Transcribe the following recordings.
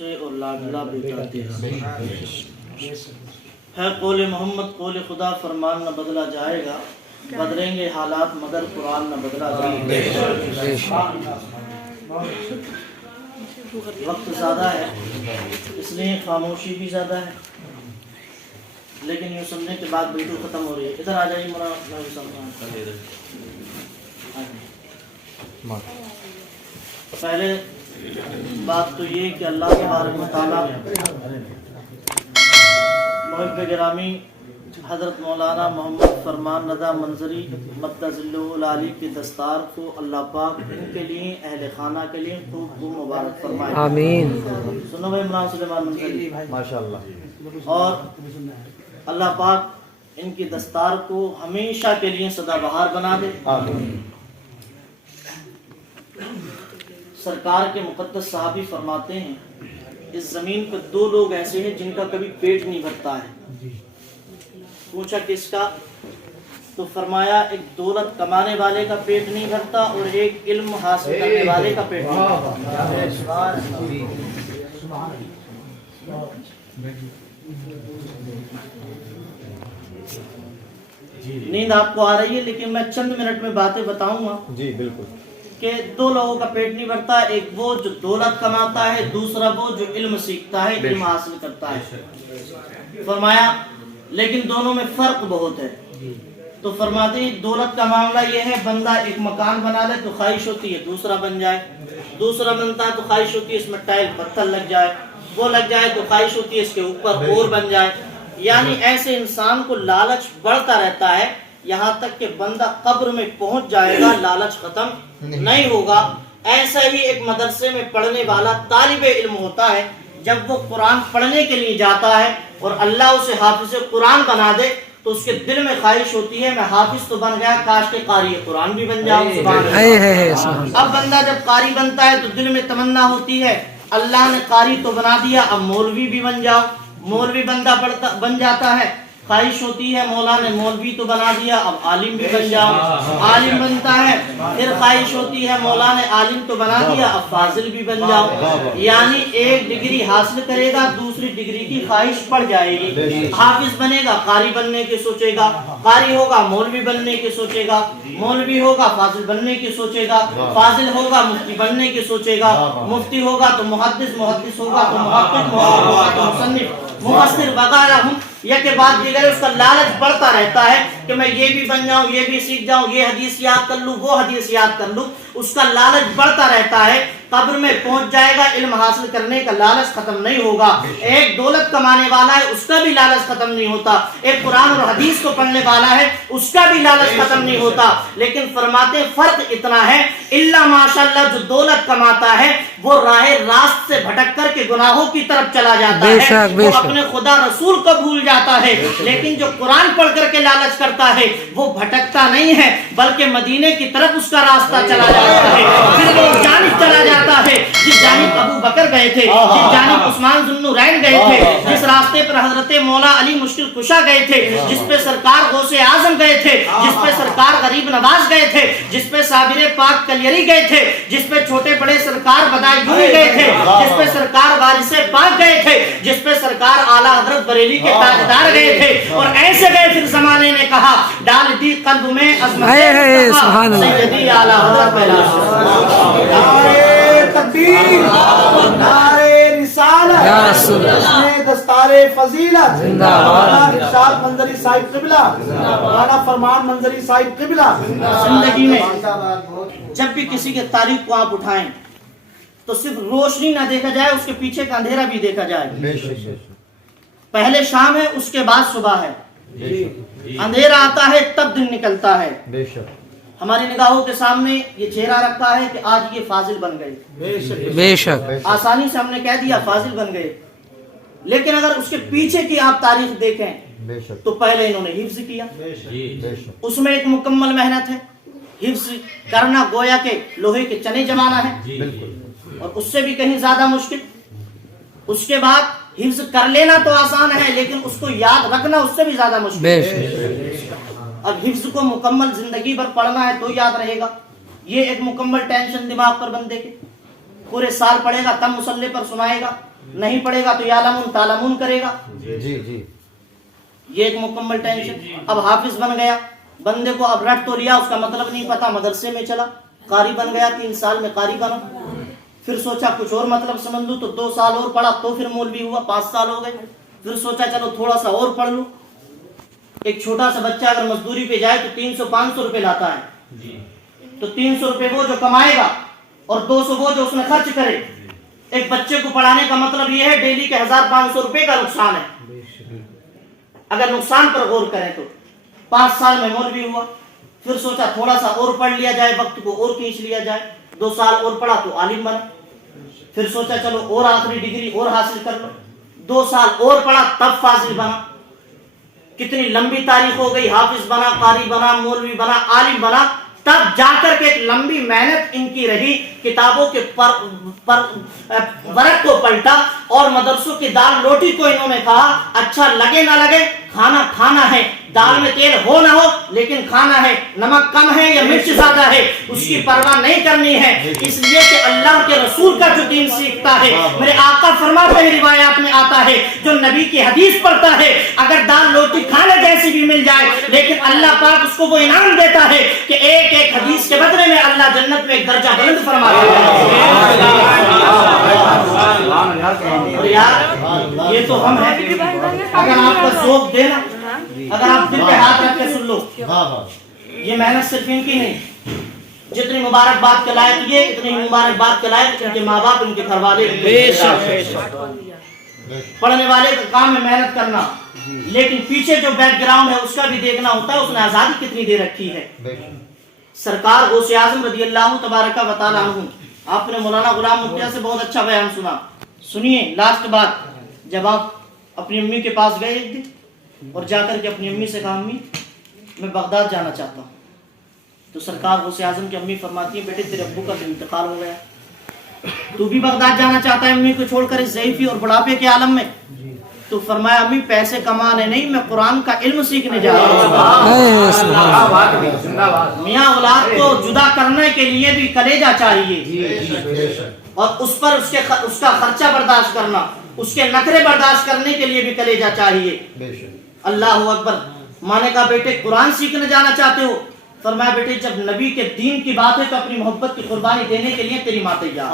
سے اور لاڈلا بیٹا تیرا ہے قول محمد قول خدا فرمان نہ بدلا جائے گا بدلیں گے حالات مگر قرآن نہ بدلا جائے گا وقت زیادہ ہے اس لیے خاموشی بھی زیادہ ہے لیکن یہ سننے کے بعد بالکل ختم ہو رہی ہے ادھر آ جائیے پہلے بات تو یہ کہ اللہ تبارک و تعالی محب گرامی حضرت مولانا محمد فرمان رضا منظری مدد ذلہ العالی کی دستار کو اللہ پاک ان کے لیے اہل خانہ کے لیے خوب خوب مبارک فرمائے آمین سنو بھائی مولانا سلیمان منظری ماشاءاللہ اور اللہ پاک ان کی دستار کو ہمیشہ کے لیے سدا بہار بنا دے آمین سرکار کے مقدس صحابی فرماتے ہیں اس زمین پر دو لوگ ایسے ہیں جن کا کبھی پیٹ نہیں بھرتا ہے پوچھا کس کا تو فرمایا ایک دولت کمانے والے کا پیٹ نہیں بھرتا اور ایک علم حاصل کرنے والے کا پیٹ نہیں بھرتا نیند آپ کو آ رہی ہے لیکن میں چند منٹ میں باتیں بتاؤں گا جی بالکل کہ دو لوگوں کا پیٹ نہیں بھرتا ایک وہ جو دولت کماتا ہے دوسرا وہ جو علم سیکھتا ہے علم حاصل کرتا ہے فرمایا لیکن دونوں میں فرق بہت ہے تو فرماتے ہیں دولت کا معاملہ یہ ہے بندہ ایک مکان بنا لے تو خواہش ہوتی ہے دوسرا بن جائے دوسرا بنتا ہے تو خواہش ہوتی ہے اس میں ٹائل پتھر لگ جائے وہ لگ جائے تو خواہش ہوتی ہے اس کے اوپر اور بن جائے یعنی ایسے انسان کو لالچ بڑھتا رہتا ہے یہاں تک کہ بندہ قبر میں پہنچ جائے گا لالچ ختم نہیں ہوگا ایسا ہی ایک مدرسے میں پڑھنے والا طالب علم ہوتا ہے جب وہ قرآن پڑھنے کے لیے جاتا ہے اور اللہ اسے حافظ قرآن بنا دے تو اس کے دل میں خواہش ہوتی ہے میں حافظ تو بن گیا کاش کے قاری قرآن بھی بن جاؤں سبحان اللہ اب بندہ جب قاری بنتا ہے تو دل میں تمنا ہوتی ہے اللہ نے قاری تو بنا دیا اب مولوی بھی بن جاؤ مولوی بندہ بن جاتا ہے خواہش ہوتی ہے مولا نے مولوی تو بنا دیا اب عالم بھی بن جاؤ عالم بنتا ہے پھر خواہش ہوتی ہے مولا نے عالم تو بنا دیا اب فاضل بھی بن جاؤ یعنی ایک ڈگری حاصل کرے گا دوسری ڈگری کی خواہش پڑ جائے گی حافظ بنے گا قاری بننے کی سوچے گا قاری ہوگا مولوی بننے کی سوچے گا مولوی ہوگا فاضل بننے کی سوچے گا فاضل ہوگا مفتی بننے کی سوچے گا مفتی ہوگا تو محدث محدث ہوگا تو محقق محقق ہوگا تو مصنف مفسر وغیرہ ہوں یا کے بعد دیگر اس کا لالچ بڑھتا رہتا ہے کہ میں یہ بھی بن جاؤں یہ بھی سیکھ جاؤں یہ حدیث یاد کر لوں وہ حدیث یاد کر لوں اس کا لالچ بڑھتا رہتا ہے قبر میں پہنچ جائے گا علم حاصل کرنے کا لالچ ختم نہیں ہوگا ایک دولت کمانے والا ہے اس کا بھی لالچ ختم نہیں ہوتا ایک قرآن اور حدیث کو پڑھنے والا ہے اس کا بھی لالچ ختم نہیں ہوتا لیکن فرماتے ہیں فرق اتنا ہے اللہ ماشاءاللہ جو دولت کماتا ہے وہ راہ راست سے بھٹک کر کے گناہوں کی طرف چلا جاتا ہے وہ اپنے خدا رسول کو بھول جاتا ہے لیکن جو قرآن پڑھ کر کے لالچ کرتا ہے وہ بھٹکتا نہیں ہے بلکہ مدینے کی طرف اس کا راستہ چلا جاتا ہے پھر وہ جانب چلا جاتا ہے جس جانب ابو بکر گئے تھے جس جانب عثمان ذو النورین گئے تھے جس راستے پر حضرت مولا علی مشکل کشا گئے تھے جس پہ سرکار غوث اعظم گئے تھے جس پہ سرکار غریب نواز گئے تھے جس پہ صابر پاک کلیری گئے تھے جس پہ چھوٹے بڑے سرکار بدایونی گئے تھے جس پہ سرکار وارث پاک گئے تھے جس پہ سرکار اعلیٰ حضرت بریلی کے تاجدار گئے تھے اور ایسے گئے پھر زمانے نے کہا ڈال دی قلب میں عظمت سیدی اعلیٰ حضرت تکبیر نعرے رسالت یا رسول اللہ دستار فضیلت مولانا ارشاد منظری صاحب قبلہ مولانا فرمان منظری صاحب قبلہ زندگی میں جب بھی کسی کے تاریخ کو آپ اٹھائیں تو صرف روشنی نہ دیکھا جائے اس کے پیچھے کا اندھیرا بھی دیکھا جائے پہلے شام ہے اس کے بعد صبح ہے اندھیرا آتا ہے تب دن نکلتا ہے ہماری نگاہوں کے سامنے یہ چہرہ رکھا ہے کہ آج یہ فاضل بن گئے بے شک آسانی سے ہم نے کہہ دیا فاضل بن گئے لیکن اگر اس کے پیچھے کی آپ تاریخ دیکھیں تو پہلے انہوں نے حفظ کیا اس میں ایک مکمل محنت ہے حفظ کرنا گویا کہ لوہے کے چنے جمانا ہے اور اس سے بھی کہیں زیادہ مشکل اس کے بعد حفظ کر لینا تو آسان ہے لیکن اس کو یاد رکھنا اس سے بھی زیادہ مشکل اب حفظ کو مکمل زندگی بھر پڑھنا ہے تو یاد رہے گا یہ ایک مکمل ٹینشن دماغ پر بندے کے پورے سال پڑھے گا تب مصلی پر سنائے گا नहीं पढ़ेगा तो यालमून तालमून करेगा। जी जी ये एक मुकम्मल टेंशन। अब हाफिज बन गया, बंदे को अब रट तो लिया, उसका मतलब नहीं पता, मदरसे में चला, कारी बन गया, 3 साल में कारी बना। फिर सोचा कुछ और मतलब समझ लूं, तो 2 साल और पढ़ा तो फिर मौलवी हुआ, 5 साल हो गए। फिर सोचा चलो थोड़ा सा और पढ़ लूं। एक छोटा सा बच्चा अगर मजदूरी पे जाए तो 300-500 रुपए लाता है, तो 300 रुपए वो जो कमाएगा और 200 वो जो उसमें खर्च करे। एक बच्चे को पढ़ाने का मतलब ये है डेली के 1500 रुपए का नुकसान है। अगर नुकसान पर गौर करें तो 5 साल में मौलवी हुआ। फिर सोचा थोड़ा सा और पढ़ लिया जाए, वक्त को और खींच लिया जाए, 2 साल और पढ़ा तो आलिम बना। फिर सोचा चलो और आखिरी डिग्री और हासिल कर लो, 2 साल और पढ़ा तब फाजिल बना। कितनी लंबी तारीख हो गई, हाफिज बना, कारी बना, मौलवी बना, आलिम बना, तब जाकर के एक लंबी मेहनत इनकी रही। किताबों के वर्क को पलटा और मदरसों की दाल रोटी को इन्होंने कहा अच्छा लगे ना लगे, खाना खाना है, दाल में तेल हो ना हो लेकिन खाना है, नमक कम है या मिर्च ज्यादा है उसकी परवाह नहीं करनी है। इसलिए कि अल्लाह के रसूल का जो दीन सीखता है, मेरे आका फरमाते हैं, रिवायात में आता है, जो नबी की हदीस पढ़ता है, अगर दाल रोटी खाने जैसी भी मिल जाए लेकिन अल्लाह पाक उसको वो इनाम देता है कि एक एक हदीस के बदले में अल्लाह जन्नत में एक दर्जा बुलंद फरमाता है। और यार ये तो हम हैं, अगर आपका ज़ोक देना, अगर आप दिल पे हाथ रख के सुन लो, ये मेहनत सिर्फ इनकी नहीं, जितनी मुबारकबाद के लायक ये, इतनी मुबारकबाद के लायक इनके माँ बाप, इनके घर वाले। पढ़ने वाले का काम है मेहनत करना, लेकिन पीछे जो बैकग्राउंड है उसका भी देखना होता है, उसने आजादी कितनी दे रखी है। सरकार गौसे आजम रज़ी अल्लाह तबारका व तआला अन्हु, आपने मौलाना गुलाम मुफ्ती से बहुत अच्छा बयान सुना। सुनिए लास्ट बात, जब आप अपनी अम्मी के पास गए एक दिन और जाकर के अपनी अम्मी से कहा अम्मी मैं बगदाद जाना चाहता हूँ, तो सरकार गौसे आजम की अम्मी फरमाती है बेटे तेरे अब्बू का भी इंतकाल हो गया, तू भी बगदाद जाना चाहता है अम्मी को छोड़कर इस ज़ईफ़ी और बुढ़ापे के आलम में? तो फरमाया अम्मी पैसे कमाने नहीं, मैं कुरान का इल्म सीखने जा रहा हूँ। मियाँ औलाद को जुदा करने के लिए भी कलेजा चाहिए और उस पर उसका खर्चा बर्दाश्त करना, उसके नखरे बर्दाश्त करने के लिए भी कलेजा चाहिए। अल्लाह अकबर। माँ ने कहा बेटे कुरान सीखने जाना चाहते हो? फरमाया बेटे जब नबी के दीन की बात है तो अपनी मोहब्बत की कुर्बानी देने के लिए तेरी माँ तैयार।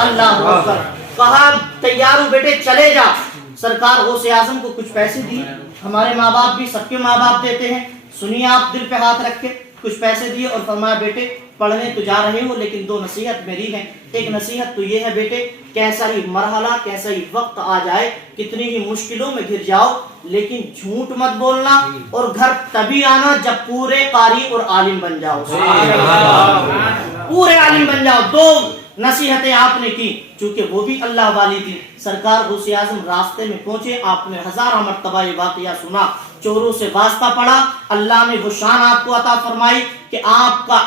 अल्लाह अकबर। कहा तैयार हो बेटे चले जा। सरकार गौसे आजम को कुछ पैसे दिए, हमारे माँ बाप भी, सबके माँ बाप देते हैं, सुनिए आप दिल पे हाथ रख के, कुछ पैसे दिए और फरमाया बेटे पढ़ने तो जा रहे हो लेकिन 2 नसीहत मेरी है। एक नसीहत तो ये है बेटे, कैसा ही मरहला, कैसा ही वक्त आ जाए, कितनी ही मुश्किलों में घिर जाओ, लेकिन झूठ मत बोलना और घर तभी आना जब पूरे कारी और आलिम बन जाओ, पूरे आलिम बन जाओ। 2 नसीहतें आपने की, चूंकि वो भी अल्लाह वाली थी। सरकार गौसे आज़म रास्ते में पहुंचे, आपने हजारों मर्तबा ये वाकया सुना, चोरों से वास्ता पड़ा, अल्लाह ने वो शान आपको अता फरमाई कि आपका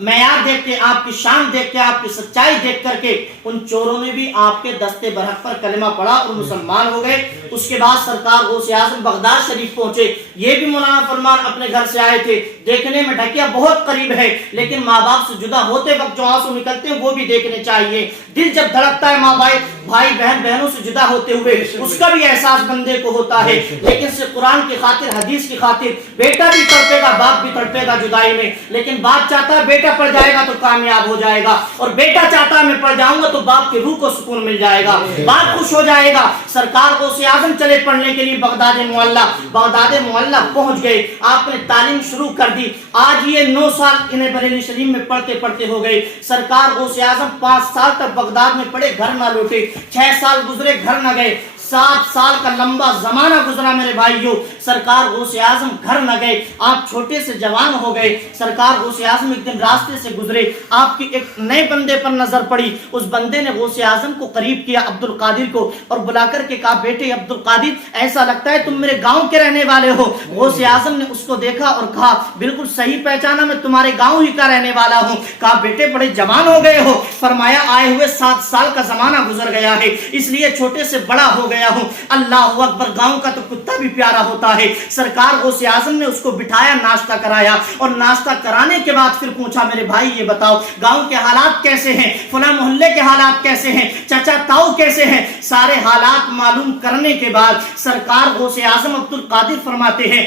मैयार देख के, आपकी शान देख के, आपकी सच्चाई देख करके उन चोरों ने भी आपके दस्ते बरहक पर कलमा पढ़ा और मुसलमान हो गए। उसके बाद सरकार गौसे आज़म बगदाद शरीफ पहुंचे। ये भी मौलाना फरमान अपने घर से आए थे, देखने में ढकिया बहुत करीब है लेकिन माँ बाप से जुदा होते वक्त जो आंसू निकलते हैं वो भी देखने चाहिए। दिल जब धड़कता है माँ भाई बहन बहनों से जुदा होते हुए, उसका भी एहसास बंदे को होता है। लेकिन से कुरान की खातिर, हदीस की खातिर बेटा भी तड़पेगा, बाप भी तड़पेगा जुदाई में, लेकिन बाप चाहता है बेटा पढ़ जाएगा तो कामयाब हो जाएगा, और बेटा चाहता है मैं पढ़ जाऊंगा तो बाप की रूह को सुकून मिल जाएगा, बाप खुश हो जाएगा। सरकार गौसे आज़म चले पढ़ने के लिए बगदाद मुअल्ला पहुंच गए, आपने तालीम शुरू कर दी। आज ये 9 साल इन्हें बरेली शरीफ में पढ़ते पढ़ते हो गए। सरकार गौसे आज़म 5 साल तक बगदाद में पढ़े, घर ना लौटे, 6 साल गुजरे, घर न गए, 7 साल का लंबा जमाना गुजरा मेरे भाइयों, सरकार गौसे आज़म घर न गए, आप छोटे से जवान हो गए। सरकार गौसे आज़म एक दिन रास्ते से गुजरे, आपकी एक नए बंदे पर नजर पड़ी, उस बंदे ने गौसे आज़म को करीब किया, अब्दुल कादिर को, और बुला करके कहा बेटे अब्दुल कादिर ऐसा लगता है तुम मेरे गांव के रहने वाले हो। गौसे आज़म ने उसको देखा और कहा बिल्कुल सही पहचाना, मैं तुम्हारे गाँव ही का रहने वाला हूँ। कहा बेटे बड़े जवान हो गए हो। फरमाया आए हुए 7 साल का जमाना गुजर गया है, इसलिए छोटे से बड़ा हो गया गया हूँ। अल्लाह अकबर, गांव का तो कुत्ता भी प्यारा होता है। सरकार गौसे आजम ने उसको बिठाया, नाश्ता कराया और नाश्ता कराने के बाद फिर पूछा, मेरे भाई ये बताओ गांव के हालात कैसे हैं, फला मोहल्ले के हालात कैसे हैं, चाचा ताऊ कैसे हैं। सारे हालात मालूम करने के बाद सरकार गौसे आजम अब्दुल कादिर फरमाते हैं,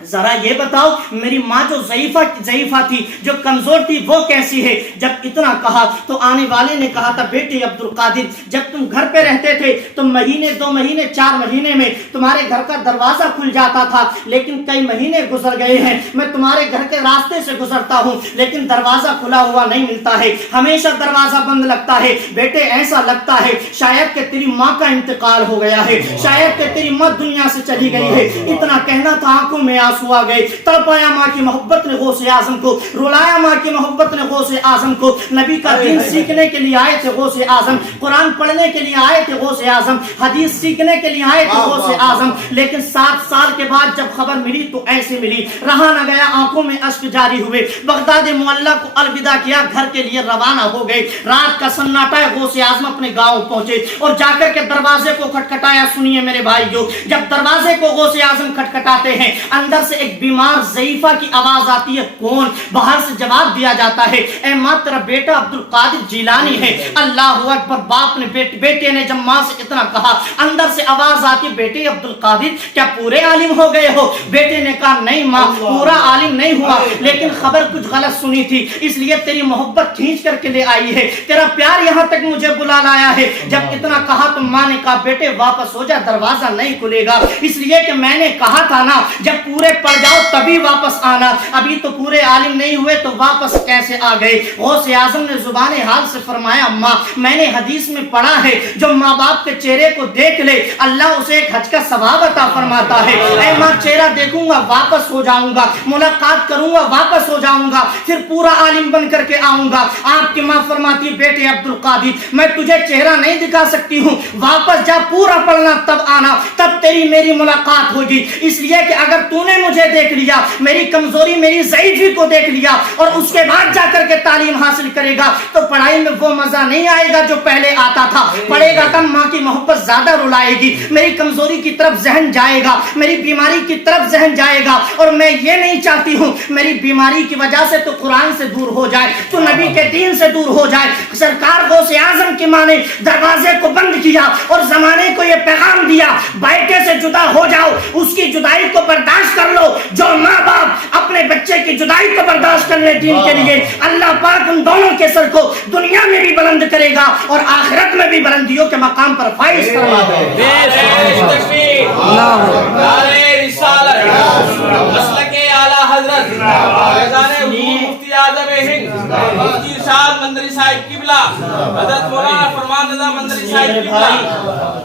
जरा ये बताओ मेरी माँ जो ज़ईफा थी, जो कमजोर थी, वो कैसी है। जब इतना कहा तो आने वाले ने कहा था, बेटे अब्दुल कादिर, जब तुम घर पे रहते थे तो महीने 2 महीने 4 महीने में तुम्हारे घर का दरवाजा खुल जाता था, लेकिन कई महीने गुजर गए हैं, मैं तुम्हारे घर के रास्ते से गुजरता हूँ लेकिन दरवाजा खुला हुआ नहीं मिलता है, हमेशा दरवाजा बंद लगता है। बेटे ऐसा लगता है शायद कि तेरी माँ का इंतकाल हो गया है, शायद कि तेरी माँ दुनिया से चली गई है। इतना कहना था, आंखों में आंसू आ गए। तड़पाया माँ की मोहब्बत ने गौसे आजम को, रुलाया माँ की मोहब्बत ने गौसे आजम को। नबी का दीन सीखने के लिए आए थे गौसे आजम, कुरान पढ़ने के लिए आए थे गौसे आजम, हदीस सीखने के लिए आए थे गौसे आजम। लेकिन 7 साल के बाद जब खबर मिली तो ऐसे मिली, रहा न गया, आंखों में अश्क जारी हुए। बगदाद मुअल्ला को अलविदा किया, घर के लिए रवाना हो गए। रात का सन्नाटा है, गौसे आजम अपने गांव पहुंचे और जाकर के दरवाजे को खटखटाया। सुनिए मेरे भाइयों, जब दरवाजे को गौसे आजम खटखटाते हैं, अंदर से एक बीमार ज़ईफा की आवाज आती है, कौन? बाहर से जवाब दिया जाता है, ए माँ तेरा बेटा अब्दुल कादिर जिलानी है। अल्लाह अकबर, बाप ने बेटे ने जब माँ से इतना कहा, अंदर से आवाज आती, बेटे अब्दुल कादिर क्या पूरे आलिम हो गए हो? बेटे ने कहा, नहीं माँ, पूरा आलिम नहीं हुआ, लेकिन खबर कुछ गलत सुनी थी, इसलिए तेरी मोहब्बत खींच करके ले आई है, तेरा प्यार यहाँ तक मुझे बुला लाया है। जब इतना कहा तो माँ ने कहा, बेटे वापस हो जा, दरवाजा नहीं खुलेगा, इसलिए कि मैंने कहा था ना जब पूरे पड़ जाओ तभी वापस आना, अभी तो पूरे आलिम नहीं हुए तो वापस कैसे आ गए? गौसे आजम ने जुबान हाल से फरमाया, अम्मा मैंने हदीस में पढ़ा है, जो माँ बाप के चेहरे को देख ले अल्लाह उसे एक हज का सवाब अता फरमाता है। ऐ माँ, चेहरा देखूंगा वापस हो जाऊंगा, मुलाकात करूंगा वापस हो जाऊंगा, फिर पूरा आलिम बन करके आऊंगा। आपकी माँ फरमाती, बेटे अब्दुल कादिर, मैं तुझे चेहरा नहीं दिखा सकती हूँ, वापस जा, पूरा पढ़ना तब आना, तब तेरी मेरी मुलाकात होगी। इसलिए कि अगर तूने मुझे देख लिया, मेरी कमजोरी, मेरी ज़ईफ़ी को देख लिया और उसके बाद जाकर के तालीम हासिल करेगा तो पढ़ाई में वो मजा नहीं आएगा जो पहले आता था। पढ़ेगा कम, माँ की मोहब्बत ज्यादा रुलाएगी, मेरी कमजोरी की तरफ जहन जाएगा, मेरी बीमारी की तरफ जहन जाएगा। और मैं ये नहीं चाहती हूँ मेरी बीमारी की वजह से तो कुरान से दूर हो जाए, तो नबी के दीन से दूर हो जाए। सरकार गौसे आजम की माँ ने दरवाजे को बंद किया और जमाने को ये पैगाम दिया, बेटे से जुदा हो जाओ, उसकी जुदाई को बर्दाश्त कर लो। जो माँ बाप अपने बच्चे की जुदाई को बर्दाश्त करने दीन के लिए, अल्लाह पाक उन दोनों के सर को दुनिया में भी बुलंद करेगा और आखिरत में भी बुलंदियों के मकाम पर फाइज फरमा भाई।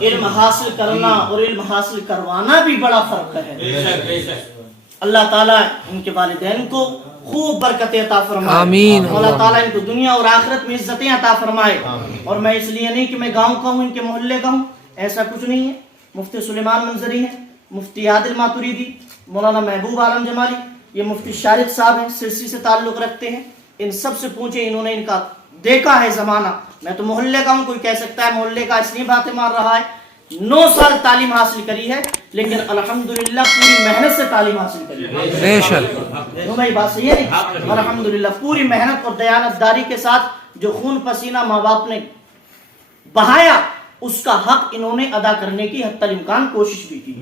इल्म हासिल करना और इल्म हासिल करवाना भी बड़ा फर्क है। अल्लाह ताला इनके वालिदैन को खूब बरकतें अता फरमाए, आमीन। अल्लाह ताला इनको दुनिया और आखिरत में इज्जतें अता फरमाए। और मैं इसलिए नहीं कि मैं गांव का हूँ, इनके मोहल्ले का हूँ, ऐसा कुछ नहीं है। मुफ्ती सुलेमान मंजरी है, मुफ्ती आदिल मातुरीदी, मौलाना महबूब आलम जमाली, ये मुफ्ती शारिद साहब हैं, सिरसी से ताल्लुक रखते हैं। इन सब से पूछे, इन्होंने इनका देखा है जमाना। मैं तो मोहल्ले का हूँ, कोई कह सकता है मोहल्ले का इसलिए बातें मार रहा है। 9 साल तालीम हासिल करी है, लेकिन अल्हम्दुलिल्लाह पूरी मेहनत से तालीम हासिल करी है। भाई बात सही है, अल्हम्दुलिल्लाह पूरी मेहनत और दयानतदारी के साथ जो खून पसीना माँ बाप ने बहाया, उसका हक इन्होंने अदा करने की हत्तल इम्कान कोशिश भी की।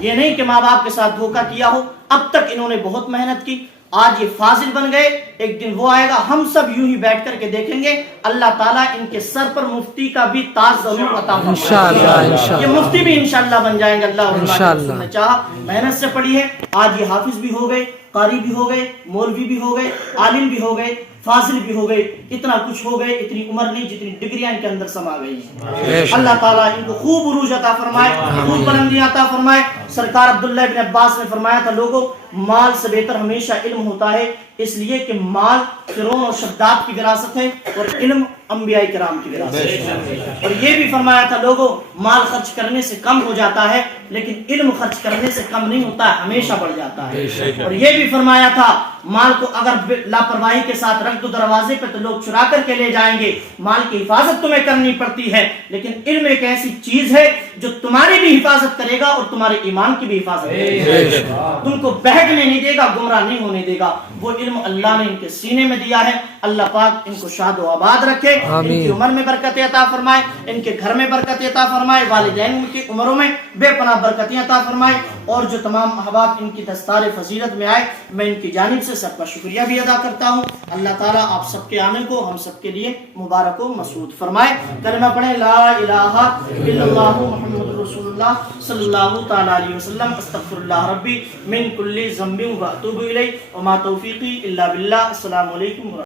ये नहीं कि माँ बाप के साथ धोखा किया हो, अब तक इन्होंने बहुत मेहनत की। आज ये फाजिल बन गए, एक दिन वो आएगा, हम सब यूं ही बैठ करके देखेंगे, अल्लाह ताला इनके सर पर मुफ्ती का भी ताज जरूर अता फरमाएगा इंशाअल्लाह। ये मुफ्ती भी इंशाअल्लाह बन जाएंगे, अल्लाह ने चाहा। मेहनत से पढ़ी है, आज ये हाफिज भी हो गए, कारी भी हो गए, मौलवी भी हो गए, आलिम भी हो गए, फाजिल भी हो गए, इतना कुछ हो गए। इतनी उम्र नहीं जितनी डिग्रियां इनके अंदर समा गई हैं। अल्लाह ताला इनको खूब उरूज अता फरमाए, खूब बुलंदी अता फरमाए। सरकार अब्दुल्लाह इब्न अब्बास ने फरमाया था, लोगों माल से बेहतर हमेशा इल्म होता है, اس لیے کہ مال فرعون اور شداد کی وراثت ہے اور علم انبیاء کرام کی وراثت ہے. اور یہ بھی فرمایا تھا لوگوں مال خرچ کرنے سے کم ہو جاتا ہے لیکن علم خرچ کرنے سے کم نہیں ہوتا ہے, ہمیشہ بڑھ جاتا ہے. اور یہ بھی فرمایا تھا مال کو اگر لاپرواہی کے ساتھ رکھ دو دروازے پہ تو لوگ چرا کر کے لے جائیں گے. مال کی حفاظت تمہیں کرنی پڑتی ہے لیکن علم ایک ایسی چیز ہے جو تمہاری بھی حفاظت کرے گا اور تمہارے ایمان کی بھی حفاظت کرے گا, تم کو بہکنے نہیں دے گا, گمراہ نہیں ہونے دے گا. وہ علم اللہ نے ان کے سینے میں دیا ہے. اللہ پاک ان کو شاد و آباد رکھے, ان کی عمر میں برکت عطا فرمائے, ان کے گھر میں برکت عطا فرمائے, والدین کی عمروں میں بے پناہ برکتیں عطا فرمائے. اور جو تمام احباب ان کی دستار فضیلت میں آئے میں ان کی جانب سے سب کا شکریہ بھی ادا کرتا ہوں. اللہ تعالیٰ آپ سب کے آنے کو ہم سب کے لیے مبارک و مسعود فرمائے. کلمہ پڑھیں لا الہ الا اللہ محمد رسول اللہ صلی اللہ تعالی علیہ وسلم. استغفر اللہ ربی من کل ذنب و اتوب الیہ وما توفیقی الا باللہ. السلام علیکم.